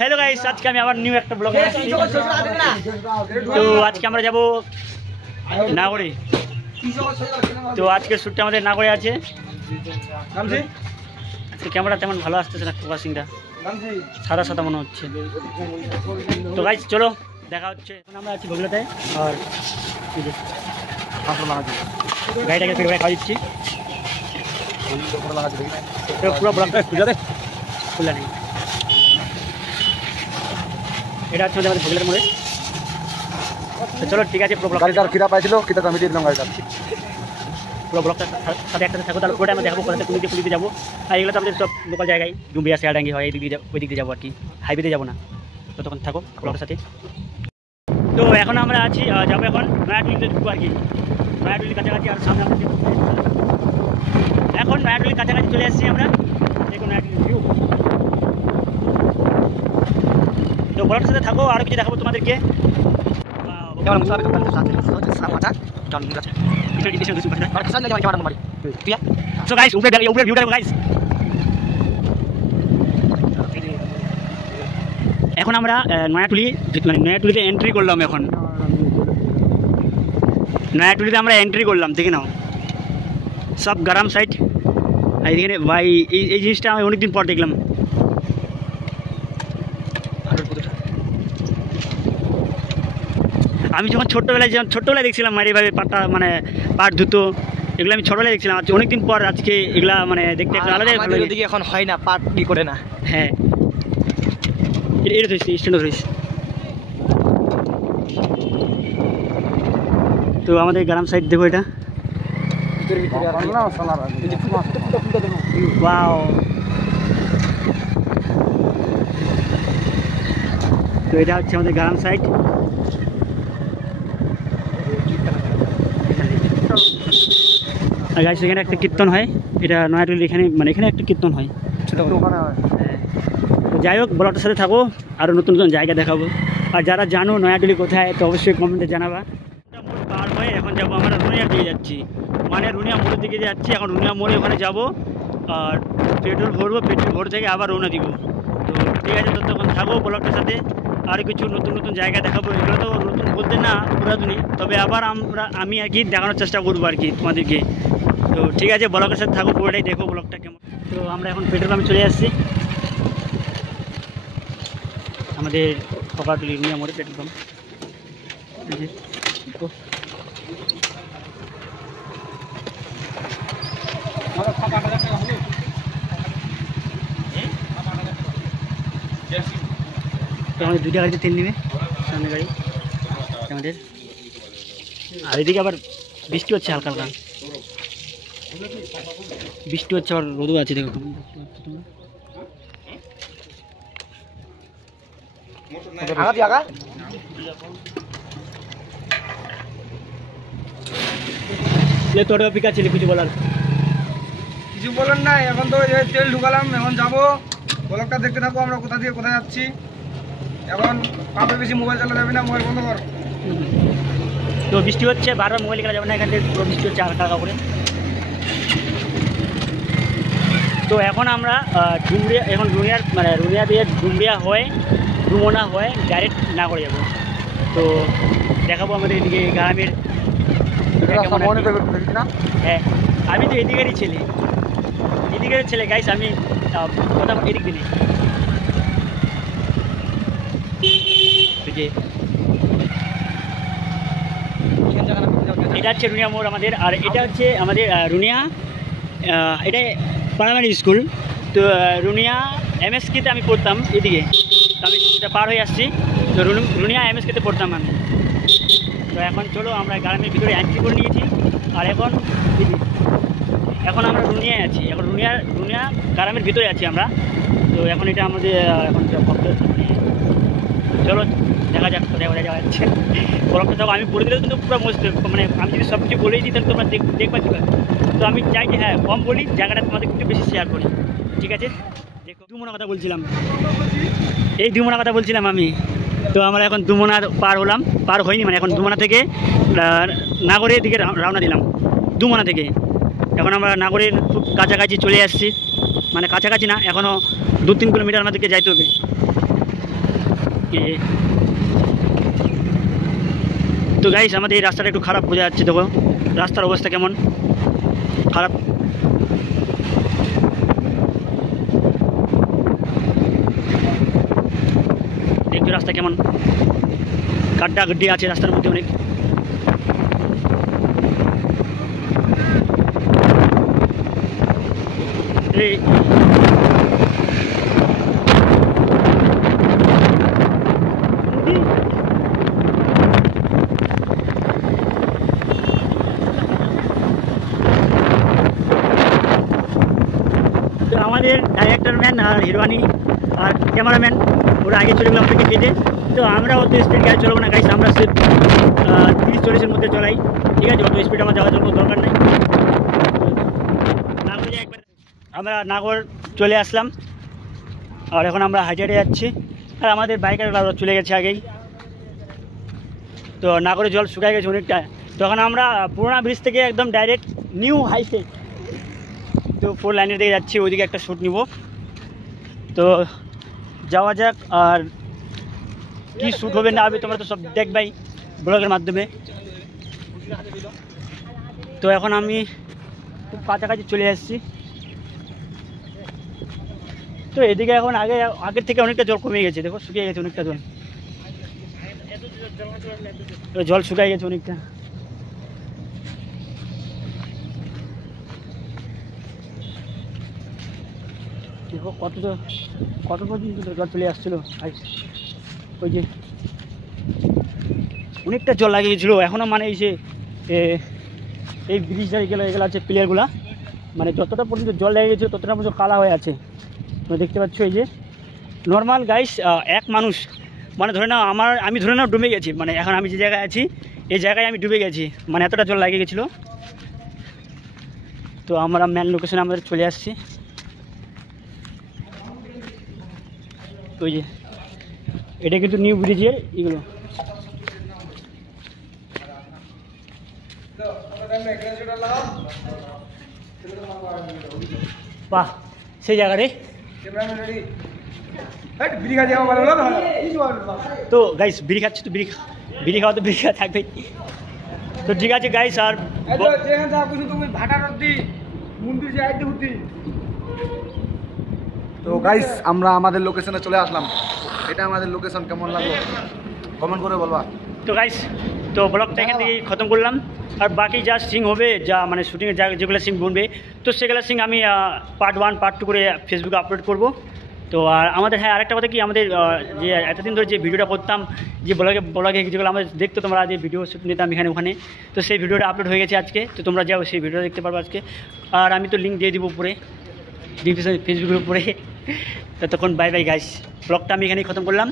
Hello guys, आज के আমি আবার নিউ একটা ব্লগে আসছি। তো আজকে আমরা যাব নাগরে। তো আজকে শুটটা আমাদের নাগরে আছে। আজকে ক্যামেরা তেমন ভালো আসতেছে না, ফোকাসিংটা সাদা সাদা মনে হচ্ছে। তো গাইস চলো দেখা হচ্ছে। এখন আমরা আছি বগুড়াতে আর গাড়িটাকে ফিরে খাওয়া দিচ্ছি। পুরো ব্লগটা খুলে নেই। এটা হচ্ছে আমাদের বগুড়ার মোড়ে। তো চলো ঠিক আছে, পুরো গাড়িটার কিরা পাইছিল কিটা কমিটি দিলাম গাড়িটা পুরো ব্লগটা সাথে একসাথে থাকো, তাহলে পুরোটা আমরা দেখাবো কোথাতে পুলিতে যাবো। আর এগুলো তো আমাদের সব লোকাল জায়গায় ডুমরিয়া শেয়ারডাঙ্গি হয়, এই দিক দিয়ে ওই দিক দিয়ে যাবো আর কি, হাইওয়েতে যাবো না। তো তখন থাকো ব্লগের সাথে। তো এখন আমরা আছি যাবো এখন নয়াটুলিতে ঢুকবো আর কি, নয়াটুলির কাছাকাছি। আর সামনে আমাদের এখন নয়াটুলির কাছাকাছি চলে এসেছি আমরা। দেখুন নয়াটুলির ভিউ। তো ব্লগের সাথে থাকো, আরও কিছু দেখাবো তোমাদেরকে। So guys, ऊपर व्यू देखो guys। এখন আমরা নয়াটুলিতে এন্ট্রি করলাম। এখন নয়াটুলিতে আমরা এন্ট্রি করলাম, দেখে নাও সব গরম সাইড। আর এখানে ভাই এই জিনিসটা আমি অনেকদিন পর দেখলাম। আমি যখন ছোট্টবেলায় দেখছিলাম মানে এইভাবে পাটা মানে পাট ধুতো, এগুলো আমি ছোটবেলায় দেখছিলাম। আজকে অনেকদিন পর আজকে এগুলা মানে দেখতে একটা আলাদা ভালো লাগে। এখন হয় না, পাট কি করে না। হ্যাঁ এটা তো স্ট্যান্ড রয়েছে। তো আমাদের গ্রাম সাইড দেখো, এটা ওয়াও। তো এটা হচ্ছে আমাদের গ্রাম সাইড। আর গাইস এখানে একটা কীর্তন হয়, এটা নয়াটুলির এখানে মানে এখানে একটা কীর্তন হয়। হ্যাঁ, তো যাই হোক ব্লগটার সাথে থাকো, আরও নতুন নতুন জায়গা দেখাবো। আর যারা জানো নয়াটুলি কোথায় তো অবশ্যই কমেন্টে জানাবা। মোড় পার হয়ে এখন যাবো আমরা রুনিয়ার দিকে যাচ্ছি, মানে রুনিয়া মোড়ের দিকে যাচ্ছি। এখন রুনিয়া মোড়ে ওখানে যাবো আর পেট্রোল ভরবো, পেট্রোল ভরে থেকে আবার রওনা দিব। তো ঠিক আছে, ততক্ষণ থাকো ব্লগটার সাথে। আর কিছু নতুন নতুন জায়গা দেখাবো। এগুলো তো নতুন বলতে না, পুরাতনই, তবে আবার আমি আর কি দেখানোর চেষ্টা করবো আর কি তোমাদেরকে। তো ঠিক আছে, ব্লগের সাথে থাকো, পুরোটাই দেখো ব্লগটা কেমন। তো আমরা এখন পেট্রোল পাম্পে চলে আসছি, আমাদের কপাটুলি রুনিয়া মোড়ে পেট্রোল পাম্প। তো আমাদের দুইটা গাড়িতে তেল নেবে, সামনে গাড়ি আমাদের। আর এদিকে আবার বৃষ্টি হচ্ছে হালকা হালকা, বৃষ্টি হচ্ছে, আবার রোদও আছে দেখো। তোর অপিকা ছিল কিছু বলার? কিছু বলার নাই, এখন তো তেল ঢুকালাম, এখন যাবো। ব্লগটা দেখতে থাকো আমরা কোথা দিয়ে কোথায় যাচ্ছি। এখন পাম্পে বেশি মোবাইল চালাতে যাবে না, মোবাইল বন্ধ কর। তো বৃষ্টি হচ্ছে, বারবার মোবাইল করা যাবে না, এখান থেকে পুরো বৃষ্টি হচ্ছে হালকা হালকা করে। তো এখন আমরা ডুমরিয়া, এখন রুনিয়া দিয়ে ডুমরিয়া হয়ে ডুমনা হয়ে ডাইরেক্ট নাগরে যাবো। তো দেখাবো আমাদের এদিকে গ্রামের। হ্যাঁ, আমি তো এদিকেরই ছেলে গাইস। আমি কথা এদিক দিনে এটা হচ্ছে রুনিয়া মোড় আমাদের। আর এটা হচ্ছে আমাদের রুনিয়া, এটা প্রাইমারি স্কুল। তো রুনিয়া MSKতে আমি পড়তাম এদিকে, তো আমি এটা পার হয়ে আসছি। তো রুনিয়া MSKতে পড়তাম আমি। তো এখন চলো আমরা গ্রামের ভিতরে এন্ট্রি করে নিয়েছি। আর এখন আমরা রুনিয়ায় আছি, এখন রুনিয়া গ্রামের ভিতরে আছি আমরা। তো এখন এটা আমাদের এখন চলো দেখা যাক কোথায় কোথায় যাওয়া যাচ্ছে। ব্লগটা থাকো, আমি বলে দিলেও কিন্তু পুরো মানে আমি যদি সব কিছু বলেই দিই তাহলে তোমরা দেখবা কী পাবে। তো আমি চাই যে হ্যাঁ কম বলি, জায়গাটা তোমাদের একটু বেশি শেয়ার করি, ঠিক আছে? দেখো দুমনা কথা বলছিলাম, এই দুমনা কথা বলছিলাম আমি। তো আমরা এখন দুমনা পার হয়নি, মানে এখন দুমনা থেকে নাগরের দিকে রওনা দিলাম। দুমনা থেকে এখন আমরা নাগরের খুব কাছাকাছি চলে আসছি, মানে কাছাকাছি না, এখনও 2-3 কিলোমিটার আমাদেরকে যাইতে হবে। তো গাইস আমাদের এই রাস্তাটা একটু খারাপ বোঝা যাচ্ছে, দেখো রাস্তার অবস্থা কেমন খারাপ। দেখছো রাস্তা কেমন গাড্ডা গড্ডি আছে রাস্তার মধ্যে অনেক। এই তো আমাদের ডাইরেক্টর ম্যান আর হিরোয়ানি আর ক্যামেরাম্যান ওরা আগে চলে গেলাম থেকে কেটে। তো আমরা অত স্পিড গাড়ি চলবো না গাইস, আমরা সে 30-40-এর মধ্যে চলাই, ঠিক আছে? অত স্পিড আমার যাওয়ার জন্য দরকার নেই। আমরা নাগর চলে আসলাম আর এখন আমরা হাজারে যাচ্ছি আর আমাদের বাইকের চলে গেছে আগেই। তো নাগরে জল শুকায় গেছে অনেকটা, তখন আমরা পুরোনো ব্রিজ থেকে একদম ডাইরেক্ট নিউ হাইওয়ে তো 4 লাইনের দিকে যাচ্ছি, ওইদিকে একটা শ্যুট নিব। তো যাওয়া যাক, আর কি শ্যুট হবে না হবে তোমরা তো সব দেখবাই ব্লগের মাধ্যমে। তো এখন আমি খুব কাছাকাছি চলে আসছি। তো এদিকে এখন আগের থেকে অনেকটা জল কমে গেছে, দেখো শুকিয়ে গেছে অনেকটা জল, জল শুকায় গেছে অনেকটা। দেখো কত পর্যন্ত জল চলে আসছিলো, ওই যে অনেকটা জল লাগিয়ে গেছিলো। এখনও মানে এই যে এই ব্রিজটা এগুলো আছে প্লেয়ারগুলা, মানে যতটা পর্যন্ত জল লেগে গেছিলো ততটা পর্যন্ত কালা হয়ে আছে। তো দেখতে পাচ্ছ এই যে নর্মাল গাইস এক মানুষ মানে ধরে নাও আমি ধরে নাও ডুবে গেছি, মানে এখন আমি যে জায়গায় আছি এই জায়গায় আমি ডুবে গেছি, মানে এতটা জল লাগিয়ে গেছিলো। তো আমরা মেন লোকেশনে আমাদের চলে আসছি। ওই যে এটা কিন্তু নিউ ব্রিজের এগুলো, বাহ সেই জায়গারে। তো গাইস বিড়ি খাচ্ছি, তো বিড়ি খাওয়া তো বিড়ি খাওয়া থাকবেই। তো ঠিক আছে গাইস, আর তো গাইস আমরা আমাদের লোকেশনে চলে আসলাম। এটা আমাদের লোকেশন, কেমন লাগলো কমেন্ট করে বলবা। তো গাইস তো ব্লগটা এখান থেকেই খতম করলাম, আর বাকি যা সিন হবে, যা মানে শুটিংয়ে যেগুলো সিন বনবে তো সেগুলো সিন আমি পার্ট 1 পার্ট 2 করে ফেসবুকে আপলোড করব। তো আর আমাদের হ্যাঁ আরেকটা কথা কি, আমাদের যে এতদিন ধরে যে ভিডিওটা করতাম, যে ব্লগে যেগুলো আমাদের দেখতো তোমরা, যে ভিডিও শ্যুট নিতাম এখানে ওখানে, তো সেই ভিডিওটা আপলোড হয়ে গেছে আজকে। তো তোমরা যাও সেই ভিডিওটা দেখতে পারবো আজকে, আর আমি তো লিঙ্ক দিয়ে দিব উপরে ফেসবুকের উপরে। ততক্ষণ বাই বাই গাইস, ব্লগটা আমি এখানেই খতম করলাম।